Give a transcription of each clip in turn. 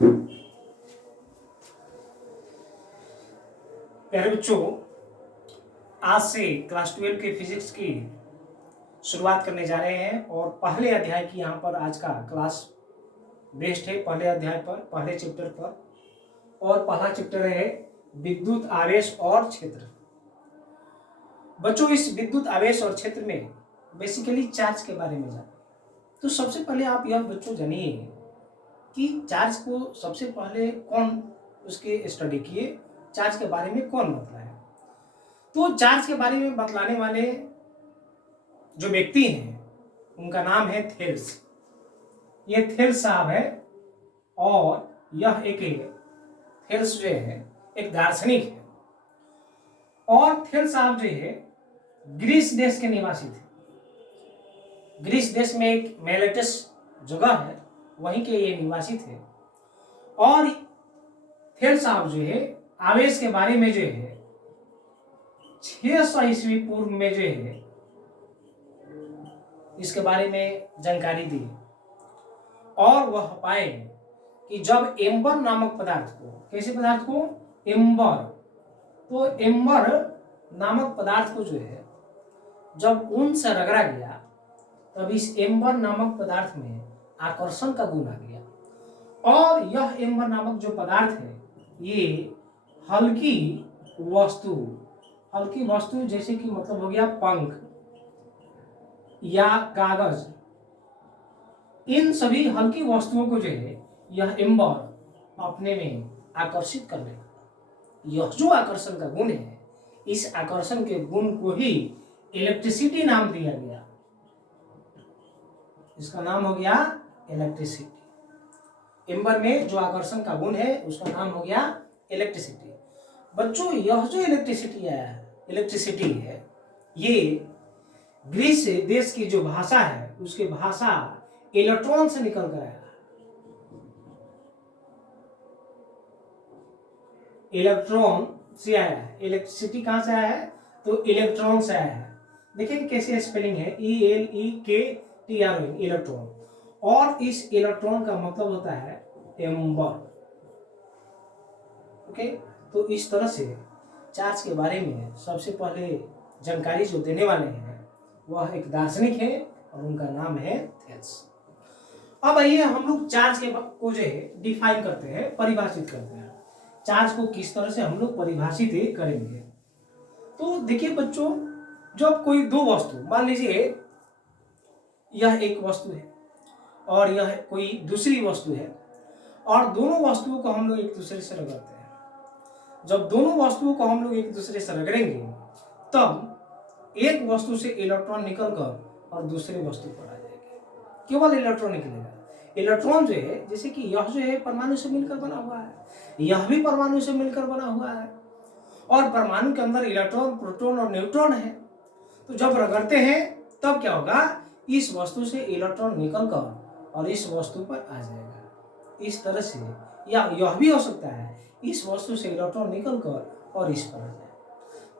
प्यारे बच्चों, आज से क्लास 12 के फिजिक्स की शुरुआत करने जा रहे हैं और पहले अध्याय की यहाँ पर आज का क्लास बेस्ड है पहले अध्याय पर, पहले चैप्टर पर। और पहला चैप्टर है विद्युत आवेश और क्षेत्र। बच्चों, इस विद्युत आवेश और क्षेत्र में बेसिकली चार्ज के बारे में जाने। तो सबसे पहले आप यह बच्चों जानिए कि चार्ज को सबसे पहले कौन उसके स्टडी किए, चार्ज के बारे में कौन बतलाया। तो चार्ज के बारे में बतलाने वाले जो व्यक्ति हैं उनका नाम है थेल्स। ये थेल्स साहब है और यह एक थेल्स जो है एक दार्शनिक है। और थेल्स साहब जो है ग्रीस देश के निवासी थे। ग्रीस देश में एक मेलेटस जगह है, वहीं के ये निवासी थे। और थेल्स साहब जो है आवेश के बारे में जो है 600 ईस्वी पूर्व में जो है इसके बारे में जानकारी दी। और वह पाए कि जब एम्बर नामक पदार्थ को, कैसे पदार्थ को, एम्बर, तो एम्बर नामक पदार्थ को जो है जब ऊन से रगड़ा गया तब इस एम्बर नामक पदार्थ में आकर्षण का गुण आ गया। और यह एम्बर नामक जो पदार्थ है ये हल्की वस्तु जैसे कि मतलब हो गया पंख या कागज, इन सभी हल्की वस्तुओं को जो है यह एम्बर अपने में आकर्षित कर लेगा। यह जो आकर्षण का गुण है, इस आकर्षण के गुण को ही इलेक्ट्रिसिटी नाम दिया गया। इसका नाम हो गया इलेक्ट्रिसिटी। एम्बर में जो आकर्षण का गुण है उसका नाम हो गया इलेक्ट्रिसिटी। बच्चों, यह जो इलेक्ट्रिसिटी है ये ग्रीस देश की जो भाषा है उसकी भाषा इलेक्ट्रॉन से निकल कर आया। इलेक्ट्रॉन से आया है। इलेक्ट्रिसिटी कहां से आया है? तो इलेक्ट्रॉन से आया है। देखिए कैसे स्पेलिंग है, ELEKTRON, इलेक्ट्रॉन। और इस इलेक्ट्रॉन का मतलब होता है एम्बर। ओके, तो इस तरह से चार्ज के बारे में सबसे पहले जानकारी जो देने वाले हैं वह एक दार्शनिक है और उनका नाम है थेल्स। अब आइए हम लोग चार्ज को जो है डिफाइन करते हैं, परिभाषित करते हैं। चार्ज को किस तरह से हम लोग परिभाषित करेंगे। तो देखिए बच्चों, जब कोई दो वस्तु, मान लीजिए यह एक वस्तु है और यह कोई दूसरी वस्तु है, और दोनों वस्तुओं को हम लोग एक दूसरे से रगड़ते हैं। जब दोनों वस्तुओं को हम लोग एक दूसरे से रगड़ेंगे तब एक वस्तु से इलेक्ट्रॉन निकलकर और दूसरी वस्तु पर आ जाएगा। केवल इलेक्ट्रॉन निकलेगा। इलेक्ट्रॉन जो है, जैसे कि यह जो है परमाणु से मिलकर बना हुआ है, यह भी परमाणु से मिलकर बना हुआ है, और परमाणु के अंदर इलेक्ट्रॉन, प्रोटॉन और न्यूट्रॉन है। तो जब रगड़ते हैं तब क्या होगा, इस वस्तु से इलेक्ट्रॉन निकलकर और इस वस्तु पर आ जाएगा। इस तरह से, या यह भी हो सकता है इस वस्तु से इलेक्ट्रॉन निकलकर और इस पर आ जाए।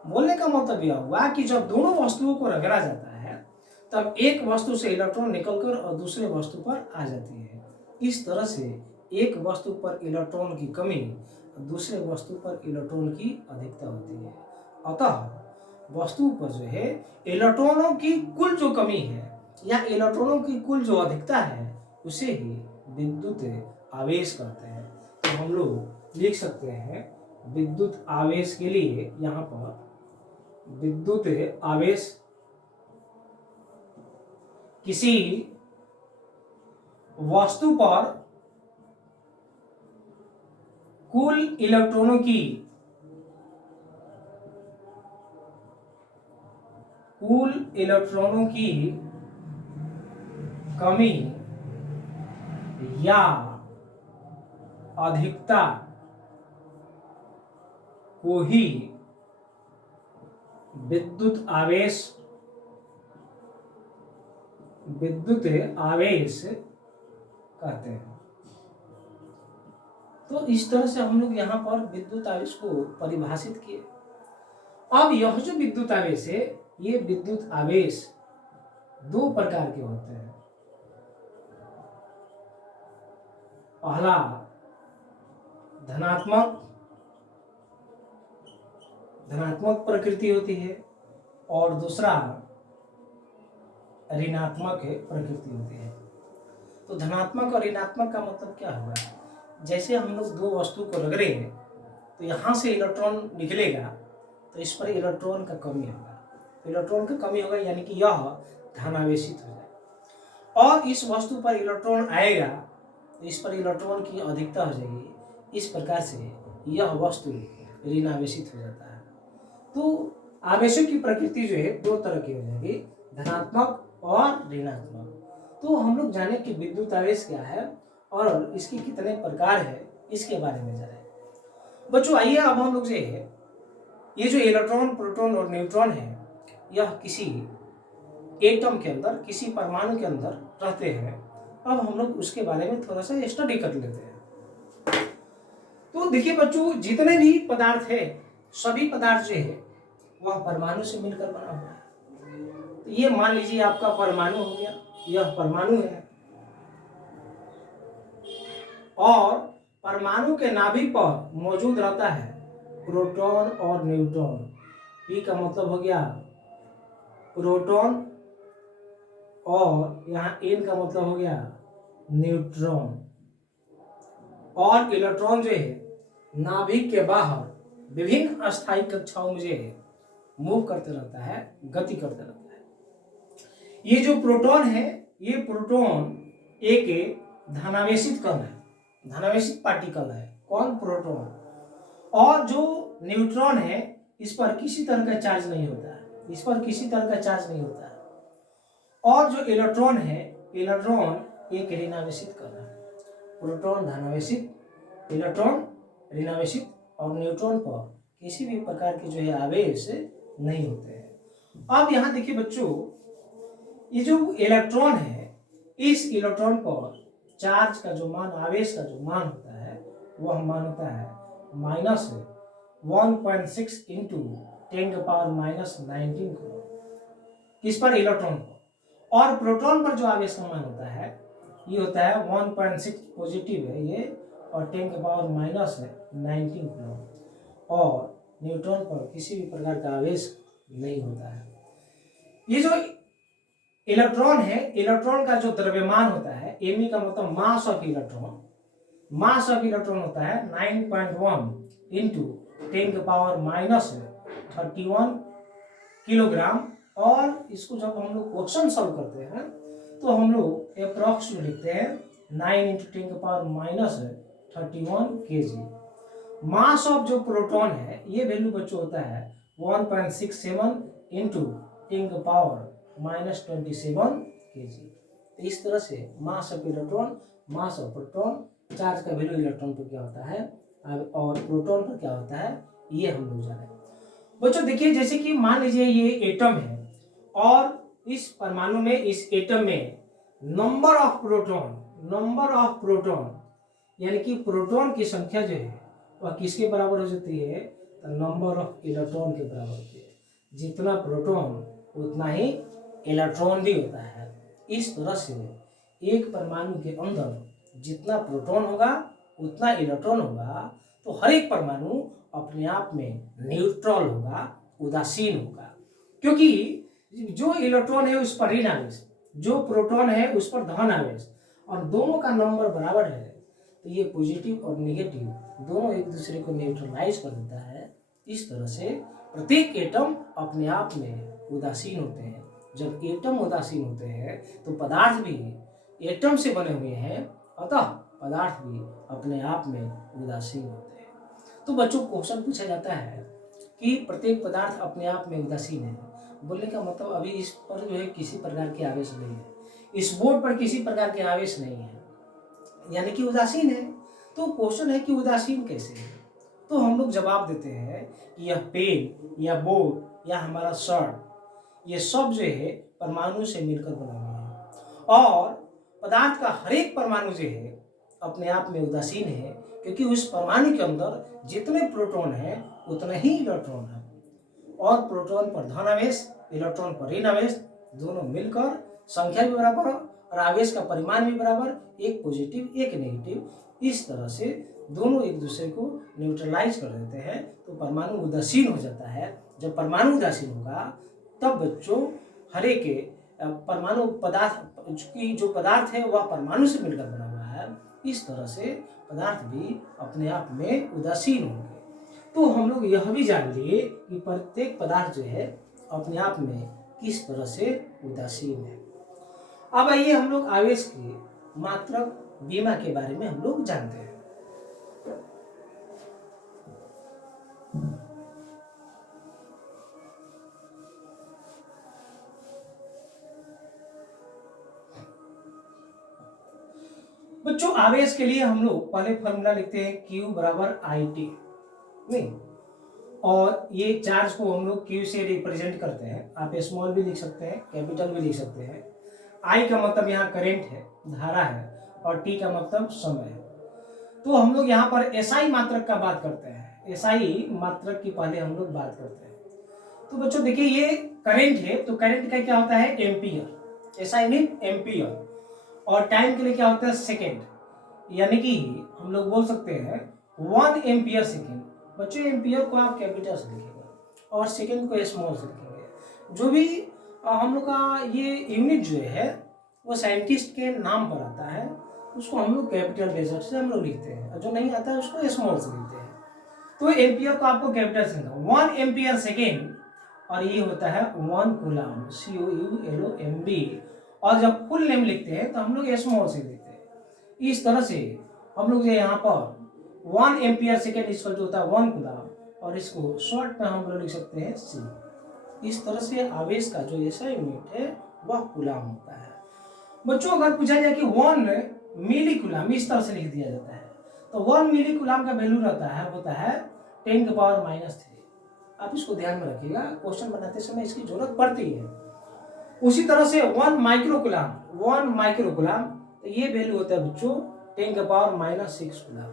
बोलने का मतलब यह हुआ कि जब दोनों वस्तुओं को रगड़ा जाता है तब एक वस्तु से इलेक्ट्रॉन निकलकर और दूसरे वस्तु पर आ जाती है। इस तरह से एक वस्तु पर इलेक्ट्रॉन की कमी और दूसरे वस्तु पर इलेक्ट्रॉन की अधिकता होती है। अतः वस्तु पर जो है इलेक्ट्रॉनों की कुल जो कमी है या इलेक्ट्रॉनों की कुल जो अधिकता है उसे ही विद्युत आवेश कहते हैं। तो हम लोग लिख सकते हैं विद्युत आवेश के लिए यहाँ पर विद्युत आवेश किसी वस्तु पर कुल इलेक्ट्रॉनों की कमी या अधिकता को ही विद्युत आवेश कहते हैं। तो इस तरह से हम लोग यहाँ पर विद्युत आवेश को परिभाषित किए। अब यह जो विद्युत आवेश है, ये विद्युत आवेश दो प्रकार के होते हैं। पहला धनात्मक प्रकृति होती है और दूसरा ऋणात्मक प्रकृति होती है। तो धनात्मक और ऋणात्मक का मतलब क्या हुआ? जैसे हम लोग दो वस्तु को रगड़े तो यहाँ से इलेक्ट्रॉन निकलेगा तो इस पर इलेक्ट्रॉन का कमी होगा, इलेक्ट्रॉन का कमी होगा यानी कि यह धनावेशित हो जाएगा। और इस वस्तु पर इलेक्ट्रॉन आएगा तो इस पर इलेक्ट्रॉन की अधिकता हो जाएगी, इस प्रकार से यह वस्तु ऋणावेशित हो जाता है। तो आवेशों की प्रकृति जो है दो तरह की हो जाएगी, धनात्मक और ऋणात्मक। तो हम लोग जाने कि विद्युत आवेश क्या है और इसके कितने प्रकार है इसके बारे में जाने। बच्चों आइए अब हम लोग जो है ये जो इलेक्ट्रॉन, प्रोटॉन और न्यूट्रॉन है यह किसी एटम के अंदर, किसी परमाणु के अंदर रहते हैं। अब हम लोग उसके बारे में थोड़ा सा स्टडी कर लेते हैं। तो देखिए बच्चों, जितने भी पदार्थ है सभी पदार्थ जो है वह परमाणु से मिलकर बना हुआ है। तो ये मान लीजिए आपका परमाणु हो गया, यह परमाणु है और परमाणु के नाभिक पर मौजूद रहता है प्रोटॉन और न्यूट्रॉन। पी का मतलब हो गया प्रोटॉन और यहाँ एन का मतलब हो गया न्यूट्रॉन। और इलेक्ट्रॉन जो है नाभिक के बाहर विभिन्न अस्थायी कक्षाओं में जो है मूव करते रहता है, गति करते रहता है। ये जो प्रोटॉन है, ये प्रोटॉन एक धनावेशित कण है, धनावेशित पार्टिकल है। कौन? प्रोटॉन। और जो न्यूट्रॉन है इस पर किसी तरह का चार्ज नहीं होता है, इस पर किसी तरह का चार्ज नहीं होता है। और जो इलेक्ट्रॉन है, इलेक्ट्रॉन एक ऋणावेशित कण है। प्रोटॉन धनावेशित, इलेक्ट्रॉन ऋणावेशित और न्यूट्रॉन पर किसी भी प्रकार के जो है आवेश नहीं होते हैं। अब यहाँ देखिए बच्चों, ये जो इलेक्ट्रॉन है इस इलेक्ट्रॉन पर चार्ज का जो मान, आवेश का जो मान होता है वह मान होता है -1.6 इंटू 10⁻⁻19 किस पर? इलेक्ट्रॉन पर। और प्रोटॉन पर जो आवेश का मान होता है ये होता है 1.6 पॉजिटिव है ये और 10⁻⁻19 कूलम। और न्यूट्रॉन पर किसी भी प्रकार का आवेश नहीं होता है। ये जो इलेक्ट्रॉन है, इलेक्ट्रॉन का जो द्रव्यमान होता है, एमी का मतलब mass of electron, mass of electron होता है 9.1 इंटू 10⁻31 किलोग्राम। और इसको जब हम लोग क्वेश्चन सॉल्व करते हैं तो हम लोग अप्रॉक्स लिखते हैं 9 इंटू 10⁻31 kg। मास ऑफ जो प्रोटॉन है ये वैल्यू बच्चों होता है 1.67 इंटू 10⁻27 kg। तो इस तरह से mass of electron, mass of proton, charge का वैल्यू इलेक्ट्रॉन पर क्या होता है और प्रोटॉन पर क्या होता है ये हम लोग जाने। बच्चों देखिए, जैसे कि मान लीजिए ये एटम है और इस परमाणु में, इस एटम में नंबर ऑफ प्रोटॉन यानी कि प्रोटॉन की संख्या जो है वह किसके बराबर हो जाती है? तो नंबर ऑफ इलेक्ट्रॉन के बराबर होती है। जितना प्रोटॉन उतना ही इलेक्ट्रॉन भी होता है। इस तरह से एक परमाणु के अंदर जितना प्रोटॉन होगा उतना इलेक्ट्रॉन होगा। तो हर एक परमाणु अपने आप में न्यूट्रल होगा, उदासीन होगा, क्योंकि जो इलेक्ट्रॉन है उस पर ऋण आवेश, जो प्रोटॉन है उस पर धन आवेश, और दोनों का नंबर बराबर है। तो ये पॉजिटिव और नेगेटिव दोनों एक दूसरे को न्यूट्रलाइज कर देता है। इस तरह से प्रत्येक एटम अपने आप में उदासीन होते हैं। जब एटम उदासीन होते हैं तो पदार्थ भी एटम से बने हुए हैं, अतः पदार्थ भी अपने आप में उदासीन होते हैं। तो बच्चों क्वेश्चन पूछा जाता है कि प्रत्येक पदार्थ अपने आप में उदासीन है। बोलने का मतलब अभी इस पर जो है किसी प्रकार के आवेश नहीं है, इस बोर्ड पर किसी प्रकार के आवेश नहीं है, यानी कि उदासीन है। तो क्वेश्चन है कि उदासीन कैसे है? तो हम लोग जवाब देते हैं कि यह पेन या बोर्ड या हमारा शर्ट, ये सब जो है परमाणु से मिलकर बना हुआ है। और पदार्थ का हर एक परमाणु जो है अपने आप में उदासीन है, क्योंकि उस परमाणु के अंदर जितने प्रोटॉन है उतना ही इलेक्ट्रॉन है। और प्रोटॉन पर धन आवेश, इलेक्ट्रॉन पर ऋण आवेश, दोनों मिलकर संख्या भी बराबर और आवेश का परिमाण भी बराबर, एक पॉजिटिव एक नेगेटिव। इस तरह से दोनों एक दूसरे को न्यूट्रलाइज कर देते हैं तो परमाणु उदासीन हो जाता है। जब परमाणु उदासीन होगा तब बच्चों हर एक परमाणु पदार्थ की जो पदार्थ है वह परमाणु से मिलकर बना हुआ है, इस तरह से पदार्थ भी अपने आप में उदासीन होंगे। तो हम लोग यह भी जान लिए कि प्रत्येक पदार्थ जो है अपने आप में किस तरह से उदासीन है। अब आइए हम लोग आवेश के मात्रक बीमा के बारे में हम लोग जानते हैं। बच्चों आवेश के लिए हम लोग पहले फॉर्मूला लिखते हैं Q बराबर IT, नहीं, और ये चार्ज को हम लोग Q से रिप्रेजेंट करते हैं। आप स्मॉल भी लिख सकते हैं, कैपिटल भी लिख सकते हैं। I का मतलब यहाँ करंट है, धारा है, और T का मतलब समय है। तो हम लोग यहाँ पर SI मात्रक का बात करते हैं। SI मात्रक की पहले हम लोग बात करते हैं। तो बच्चों देखिए ये करंट है, तो करंट का क्या होता है एम्पियर, SI मीन एम्पियर, और टाइम के लिए क्या होता है सेकेंड, यानी कि हम लोग बोल सकते हैं 1 एम्पियर सेकेंड। बच्चों एम्पियर को आप कैपिटल से लिखेंगे और सेकेंड को स्मॉल से लिखेंगे। जो भी हम लोग का ये यूनिट जो है वो साइंटिस्ट के नाम पर आता है, उसको हम लोग कैपिटल लेटर से हम लोग लिखते हैं, और जो नहीं आता है उसको स्मॉल से लिखते हैं। तो एम्पियर को आपको कैपिटल से लिखना 1 एम्पियर सेकेंड, और ये होता है 1 कूलम, COULOMB। और जब फुल नेम लिखते हैं तो हम लोग स्मॉल से लिखते हैं। इस तरह से हम लोग जो यहाँ पर 1 एम्पियर सेकेंड इसका जो होता है 1 कूलम, और इसको शॉर्ट में हम लोग लिख सकते हैं C। इस तरह से आवेश का जो ऐसा यूनिट है वह कूलम होता है। बच्चों अगर पूछा जाए कि 1 मिली कूलम, इस तरह से लिख दिया जाता है, तो 1 मिली कूलम का वैल्यू होता है 10⁻³ आप इसको ध्यान में रखिएगा, क्वेश्चन बनाते समय इसकी जरूरत पड़ती है। उसी तरह से 1 माइक्रोकूलम, तो ये वैल्यू होता है बच्चों 10⁻⁻6 कूलम।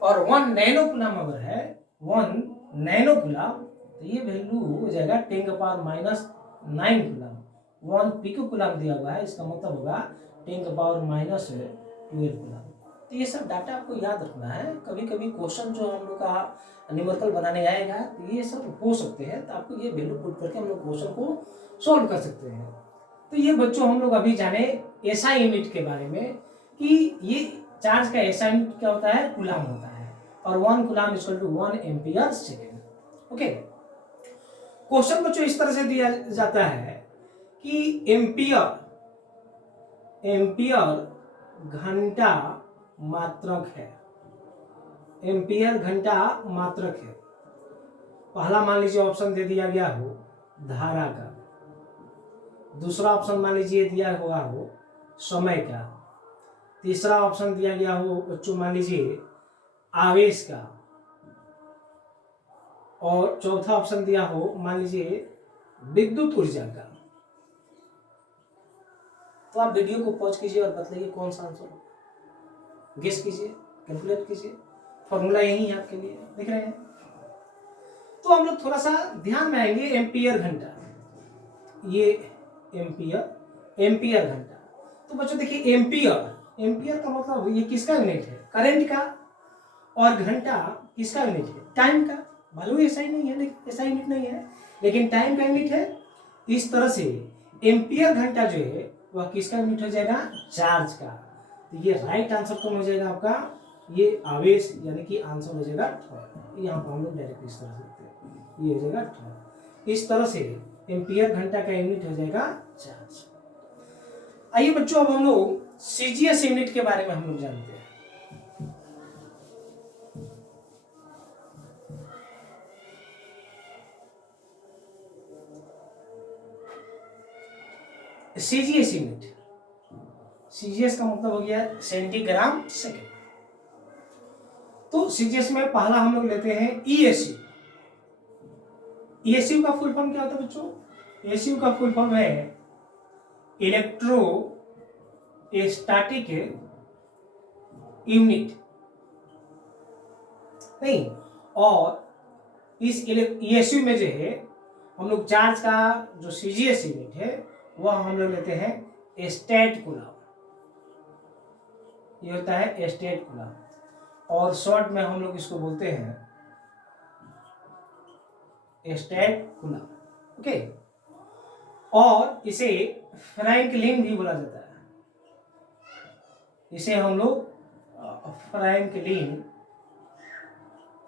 और 1 नैनोकूलम अगर है, 1 नैनोकूलम, तो ये वैल्यू हो जाएगा 10⁻⁹ कूलम। 1 पिकोकूलम दिया हुआ है, इसका मतलब होगा 10⁻⁻12 कूलम। तो ये सब डाटा आपको याद रखना है। कभी कभी क्वेश्चन जो हम लोग का न्यूमेरिकल बनाने आएगा तो ये सब हो सकते हैं, तो आपको ये वैल्यू पुट करके हम लोग क्वेश्चन को सॉल्व कर सकते हैं। तो ये बच्चों हम लोग अभी जाने SI यूनिट के बारे में कि ये चार्ज का SI यूनिट क्या होता है कूलम होता है, और 1 coulomb equal to 1 ampere second. Okay, question बच्चों इस तरह से दिया जाता है कि एम्पियर घंटा मात्रक है, एम्पियर घंटा मात्रक है। पहला मान लीजिए ऑप्शन दे दिया गया हो धारा का, दूसरा ऑप्शन मान लीजिए दिया हुआ हो समय का, तीसरा ऑप्शन दिया गया हो बच्चों मान लीजिए आवेश का, और चौथा ऑप्शन दिया हो मान लीजिए विद्युत ऊर्जा का। तो आप वीडियो को पॉज कीजिए और बतलाइए कौन सा आंसर, गेस कीजिए, कैलकुलेट कीजिए। फॉर्मूला यही है आपके लिए, देख रहे हैं। तो हम लोग थोड़ा सा ध्यान में आएंगे एम्पियर घंटा, ये एम्पियर घंटा। तो बच्चों देखिए एम्पियर का मतलब ये किसका यूनिट है करंट का, और घंटा किसका यूनिट है टाइम का। मालूम ऐसा ही नहीं है, ऐसा यूनिट नहीं है, लेकिन टाइम का यूनिट है। इस तरह से एम्पियर घंटा जो है वह किसका यूनिट हो जाएगा चार्ज का। तो ये राइट आंसर कौन हो जाएगा आपका, ये आवेश, यानी कि आंसर हो जाएगा 12। यहाँ पर हम लोग डायरेक्ट इस तरह से लिखते हैं, ये हो जाएगा 12। इस तरह से एम्पियर घंटा का यूनिट हो जाएगा चार्ज। आइए बच्चों अब हम लोग CGS यूनिट के बारे में हम लोग जानते हैं। CGS यूनिट, CGS का मतलब हो गया सेंटीग्राम सेकेंड। तो CGS में पहला हम लोग लेते हैं ESU। ESU का फुल फॉर्म क्या होता है बच्चों, ESU का फुल फॉर्म है इलेक्ट्रो स्टैटिक यूनिट, नहीं, और इस ESU में जो है हम लोग चार्ज का जो CGS यूनिट है वह हम लोग लेते हैं स्टेट कूलम। ये होता है स्टेट कूलम, और शॉर्ट में हम लोग इसको बोलते हैं स्टेट कूलम। ओके, और इसे फ्रैंकलिन भी बोला जाता है, इसे हम लोग फ्रैंकलिन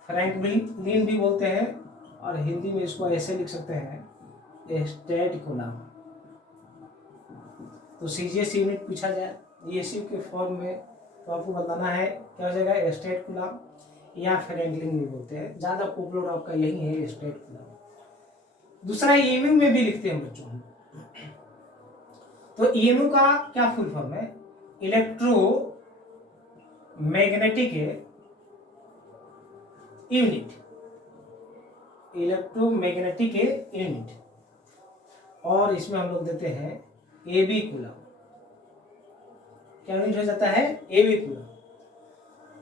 फ्रैंकलिन भी बोलते हैं, और हिंदी में इसको ऐसे लिख सकते हैं स्टेट कूलम। तो सीजीएस यूनिट पूछा जाए ईएसयू के फॉर्म में तो आपको बताना है क्या हो जाएगा, स्टेट कूलम या फ्रैंकलिन भी बोलते हैं, ज़्यादा पॉपुलर आपका यही है स्टेट कूलम। दूसरा ईएमयू में भी लिखते हैं बच्चों, तो ईएमयू का क्या फुल फॉर्म है, इलेक्ट्रोमैग्नेटिक यूनिट, इलेक्ट्रोमैग्नेटिक यूनिट, और इसमें हम लोग देते हैं एबी कूलम। क्या यूनिट हो जाता है, एबी कूलम।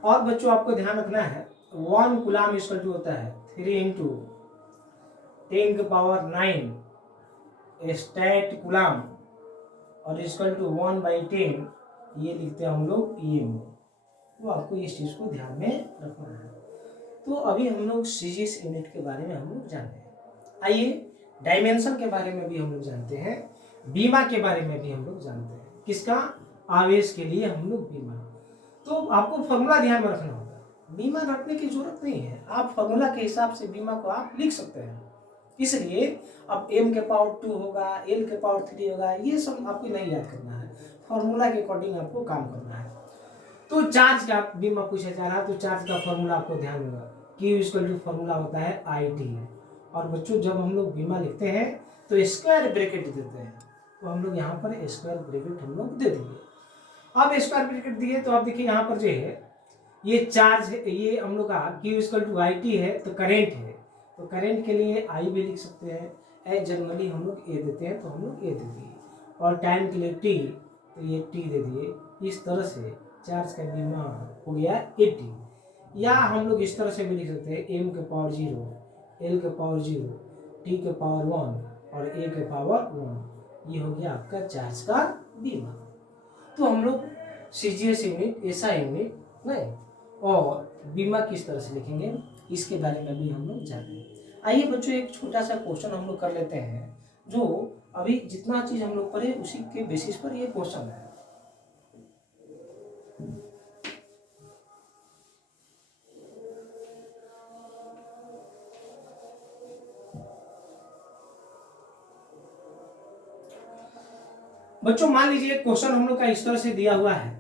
और बच्चों आपको ध्यान रखना है 1 कूलम इक्वल टू होता है 3 × 10⁹ स्टेट कूलम, और इक्वल टू 1/10 ये लिखते हैं हम लोग ईएमयू। तो आपको इस चीज को ध्यान में रखना है। तो अभी हम लोग सीजीएस यूनिट के बारे में हम लोग जानते हैं। आइए डायमेंशन के बारे में भी हम लोग जानते हैं, बीमा के बारे में भी हम लोग जानते हैं। किसका, आवेश के लिए हम लोग बीमा। तो आपको फॉर्मूला ध्यान में रखना होगा, बीमा रखने की जरूरत नहीं है, आप फॉर्मूला के हिसाब से बीमा को आप लिख सकते हैं। इसलिए अब m के पावर 2 होगा, l के पावर 3 होगा, ये सब आपको नहीं याद करना है, फॉर्मूला के अकॉर्डिंग आपको काम करना है। तो चार्ज का बीमा पूछा जा रहा है, तो चार्ज का फॉर्मूला आपको ध्यान में रखना, Q फॉर्मूला होता है IT। और बच्चों जब हम लोग बीमा लिखते हैं तो स्क्वायर ब्रैकेट देते हैं, तो हम लोग यहाँ पर स्क्वायर ब्रैकेट हम लोग दे देंगे। अब स्क्वायर ब्रैकेट दिए तो आप देखिए यहाँ पर जो है ये चार्ज है, ये हम लोग का Q IT है, तो करेंट है, तो करेंट के लिए I भी लिख सकते हैं, एज जनरली हम लोग A देते हैं तो हम लोग A दे दिए, और टाइम के लिए T, तो ये T दे दिए। इस तरह से चार्ज का बीमा हो गया 80। या हम लोग इस तरह से भी लिख सकते हैं m के पावर 0, l के पावर 0, t के पावर 1 और a के पावर 1, ये हो गया आपका चार्ज का बीमा। तो हम लोग सीजीएस यूनिट, ऐसा यूनिट नहीं, और बीमा किस तरह से लिखेंगे इसके बारे में भी हम लोग जानेंगे। आइए बच्चों एक छोटा सा क्वेश्चन हम लोग कर लेते हैं, जो अभी जितना चीज हम लोग पढ़े उसी के बेसिस पर ये क्वेश्चन है। बच्चों मान लीजिए क्वेश्चन हम लोग का इस तरह से दिया हुआ है,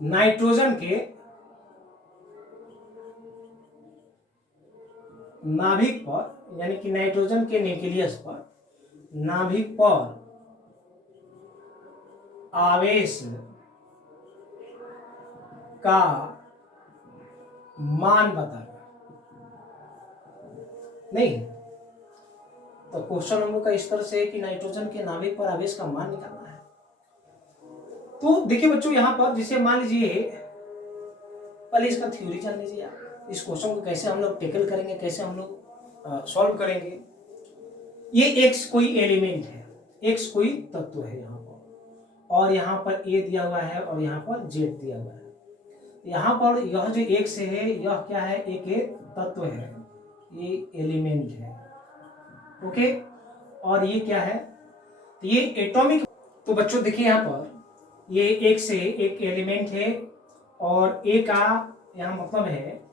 नाइट्रोजन के नाभिक पर, यानी कि नाइट्रोजन के न्यूक्लियस पर, नाभिक पर आवेश का मान बताना। नहीं, तो क्वेश्चन हम लोग का इस तरह से है कि नाइट्रोजन के नाभिक पर आवेश का मान निकालना है। तो देखिए बच्चों यहां पर जिसे मान लीजिए, पहले इसका थ्योरी जान लीजिए आप, इस क्वेश्चन को कैसे हम लोग टेकल करेंगे, कैसे हम लोग सॉल्व करेंगे। ये एक्स कोई एलिमेंट है, एक्स कोई तत्व है यहाँ पर, और यहाँ पर ए दिया हुआ है और यहाँ पर जेड दिया हुआ है। यहाँ पर यह जो एक्स है यह क्या है, एक तत्व है, ये एलिमेंट है। ओके, और ये क्या है, तो ये एटॉमिक। तो बच्चों देखिए यहाँ पर ये एक से एक एलिमेंट है, और ए का यहाँ मतलब है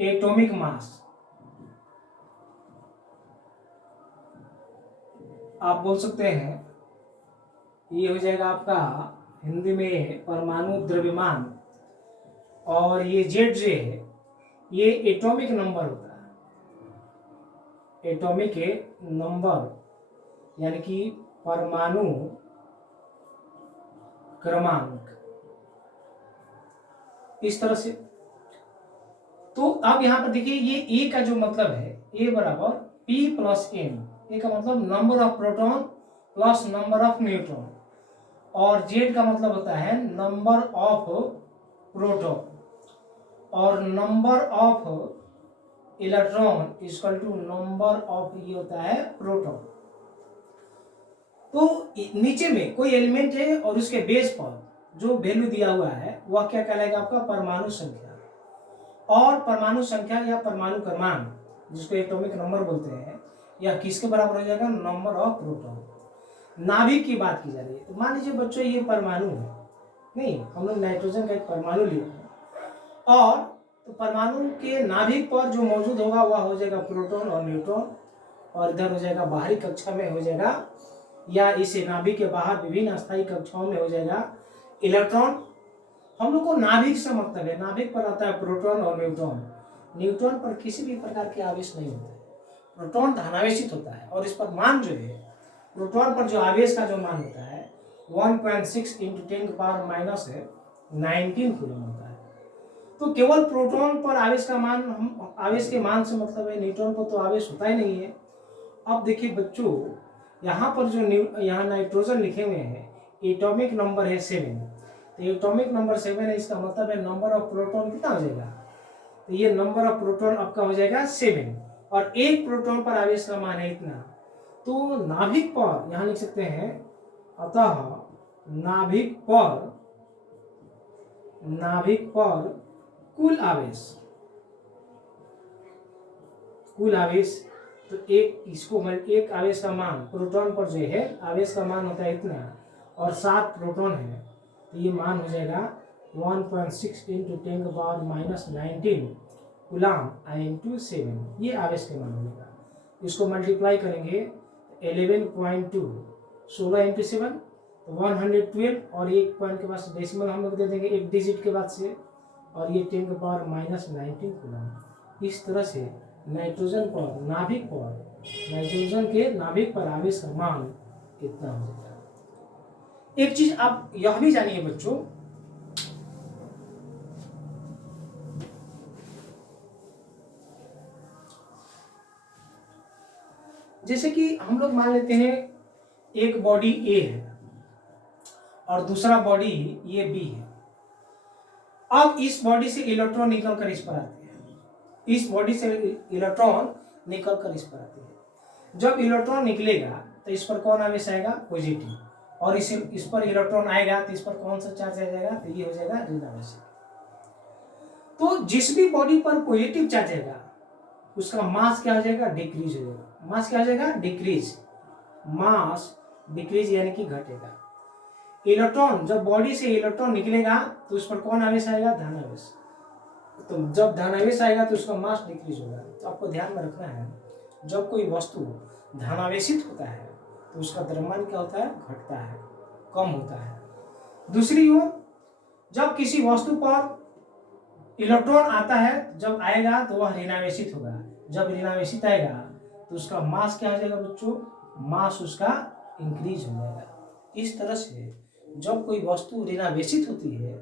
एटॉमिक मास, आप बोल सकते हैं ये हो जाएगा आपका हिंदी में परमाणु द्रव्यमान, और ये जेड जो है ये एटॉमिक नंबर होता है, एटॉमिक नंबर यानी कि परमाणु क्रमांक, इस तरह से। तो अब यहां पर देखिए ये ए का जो मतलब है, ए बराबर P + n, ए का मतलब number of proton plus number of neutron, और जेड का मतलब होता है नंबर ऑफ प्रोटॉन और number of electron equal to number of, ये होता है प्रोटॉन। तो नीचे में कोई एलिमेंट है और उसके बेस पर जो वैल्यू दिया हुआ है वह क्या कहलाएगा आपका परमाणु संख्या। और परमाणु संख्या या परमाणु क्रमांक जिसको एटॉमिक नंबर बोलते हैं, यह किसके बराबर हो जाएगा? Number of proton. नाभिक की बात की जा रही है, तो मान लीजिए बच्चों ये परमाणु है, नहीं हम लोग नाइट्रोजन का एक परमाणु लिया है, और तो परमाणु के नाभिक पर जो मौजूद होगा वह हो जाएगा प्रोटॉन और न्यूट्रॉन, और इधर हो जाएगा बाहरी कक्षा में हो जाएगा या इस नाभिक के बाहर विभिन्न अस्थायी कक्षाओं में हो जाएगा इलेक्ट्रॉन। हम लोग को नाभिक से मतलब है, नाभिक पर आता है प्रोटॉन और न्यूट्रॉन। न्यूट्रॉन पर किसी भी प्रकार के आवेश नहीं होते, प्रोटॉन धनावेशित होता है, और इस पर मान जो है प्रोटॉन पर जो आवेश का जो मान होता है 1.6 × 10⁻19 कूलम होता है। तो केवल प्रोटॉन पर आवेश का मान, हम आवेश के मान से मतलब है, न्यूट्रॉन पर तो आवेश होता ही नहीं है। अब देखिए बच्चों, यहाँ पर जो यहाँ नाइट्रोजन लिखे हुए हैं, एटॉमिक नंबर है 7, तो एटॉमिक नंबर 7 है, इसका मतलब है नंबर ऑफ प्रोटॉन कितना हो जाएगा? तो ये नंबर ऑफ प्रोटॉन आपका हो जाएगा 7, और एक प्रोटॉन पर आवेश का मान है इतना। तो नाभिक पर यहाँ लिख सकते हैं, अतः नाभिक पर कुल आवेश, तो एक आवेश का मान प्रोटॉन पर जो है आवेश का मान होता है इतना, और 7 प्रोटॉन है, तो ये मान हो जाएगा 1.6 × 10⁻19 कूलम × 7, ये आवेश के मान होगा। इसको मल्टीप्लाई करेंगे 11.2, 16 × 7 तो 112, और एक पॉइंट के बाद डेसिमल हम लोग दे देंगे एक डिजिट के बाद से, और ये 10⁻19 कूलम। इस तरह से नाइट्रोजन के नाभिक पर आवेश का मान कितना हो जाता है। एक चीज आप यह भी जानिए बच्चों, जैसे कि हम लोग मान लेते हैं एक बॉडी ए है और दूसरा बॉडी ये बी है। अब इस बॉडी से इलेक्ट्रॉन निकलकर इस पर आते हैं, इस बॉडी से इलेक्ट्रॉन निकलकर इस पर आते हैं। जब इलेक्ट्रॉन निकलेगा तो इस पर कौन आवेश आएगा? पॉजिटिव, और इस पर इलेक्ट्रॉन आएगा तो इस पर कौन सा चार्ज आ जाएगा? तो ये हो जाएगा ऋण आवेश। तो जिस भी बॉडी पर पॉजिटिव चार्ज आएगा उसका मास क्या हो जाएगा? डिक्रीज हो जाएगा। मास क्या हो जाएगा? डिक्रीज। मास डिक्रीज यानी कि घटेगा। इलेक्ट्रॉन, जब बॉडी से इलेक्ट्रॉन निकलेगा तो उस पर कौन आवेश आएगा? धन आवेश। तो जब धन आवेश आएगा तो उसका मास डिक्रीज होगा। तो आपको ध्यान में रखना है, जब कोई वस्तु धनावेशित होता है तो उसका द्रव्यमान क्या होता है? घटता है, कम होता है। दूसरी ओर जब किसी वस्तु पर इलेक्ट्रॉन आता है, जब आएगा तो वह ऋणावेशित होगा। जब ऋणावेशित आएगा तो उसका मास क्या हो जाएगा बच्चों? मास उसका इंक्रीज हो जाएगा। इस तरह से जब कोई वस्तु ऋणावेशित होती है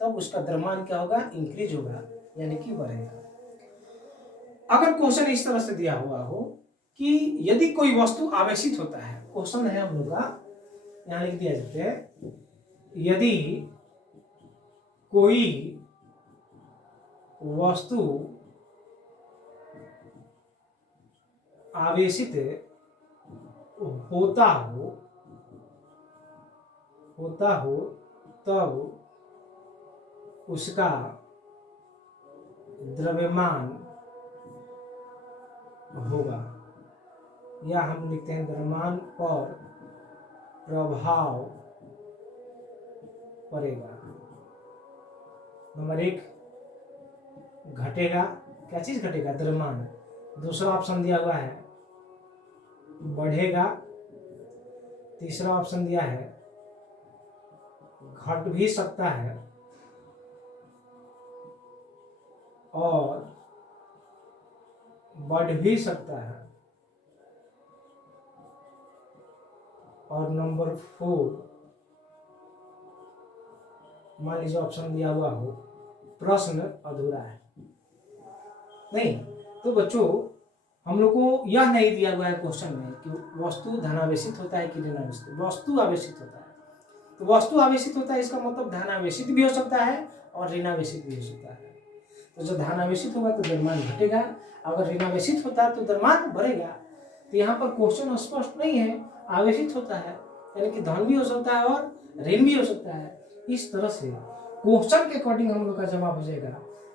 तब उसका द्रव्यमान क्या होगा? इंक्रीज होगा, यानी कि बढ़ेगा। अगर क्वेश्चन इस तरह से दिया हुआ हो कि यदि कोई वस्तु आवेशित होता है, क्वेश्चन है हम लोग का, यहाँ लिख दिया जाता है, यदि कोई वस्तु आवेशित होता हो तब उसका द्रव्यमान होगा, या हम लिखते हैं द्रव्यमान पर प्रभाव पड़ेगा। नंबर 1 घटेगा। क्या चीज घटेगा? द्रव्यमान। दूसरा ऑप्शन दिया हुआ है बढ़ेगा। तीसरा ऑप्शन दिया है घट भी सकता है और बढ़ भी सकता है, और नंबर 4 मान लीजिए ऑप्शन दिया हुआ हो प्रश्न अधूरा है। नहीं तो बच्चों हम लोग को यह नहीं दिया हुआ है क्वेश्चन में कि वस्तु धनावेशित होता है कि ऋणावेशित। वस्तु आवेशित होता है, तो वस्तु आवेशित होता है इसका मतलब धनावेशित भी हो सकता है और ऋणावेशित भी हो सकता है। तो जब धनावेशित होगा तो द्रव्यमान घटेगा, अगर ऋणावेशित होता है तो द्रव्यमान बढ़ेगा। तो यहाँ पर क्वेश्चन स्पष्ट नहीं है, आवेशित होता है यानी कि धन भी हो सकता है और ऋण भी हो सकता है। इस तरह से क्वेश्चन के अकॉर्डिंग हम लोग का जवाब हो जाएगा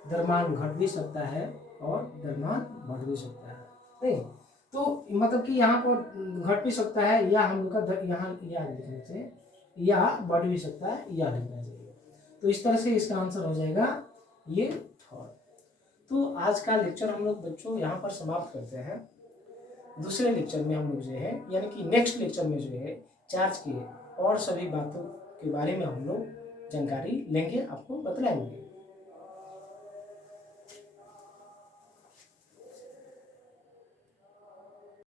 द्रव्यमान घट भी सकता है और द्रव्यमान बढ़ भी सकता है। नहीं तो मतलब कि यहाँ पर घट भी सकता है या हम लोग का यहाँ या लिखने से या बढ़ भी सकता है या लिखना चाहिए। तो इस तरह से इसका आंसर हो जाएगा ये थर्ड। तो आज का लेक्चर हम लोग बच्चों यहाँ पर समाप्त करते हैं। दूसरे लेक्चर में हम लोग जो है यानी कि नेक्स्ट लेक्चर में जो है चार्ज के और सभी बातों के बारे में हम लोग जानकारी लेंगे, आपको बतलाएंगे।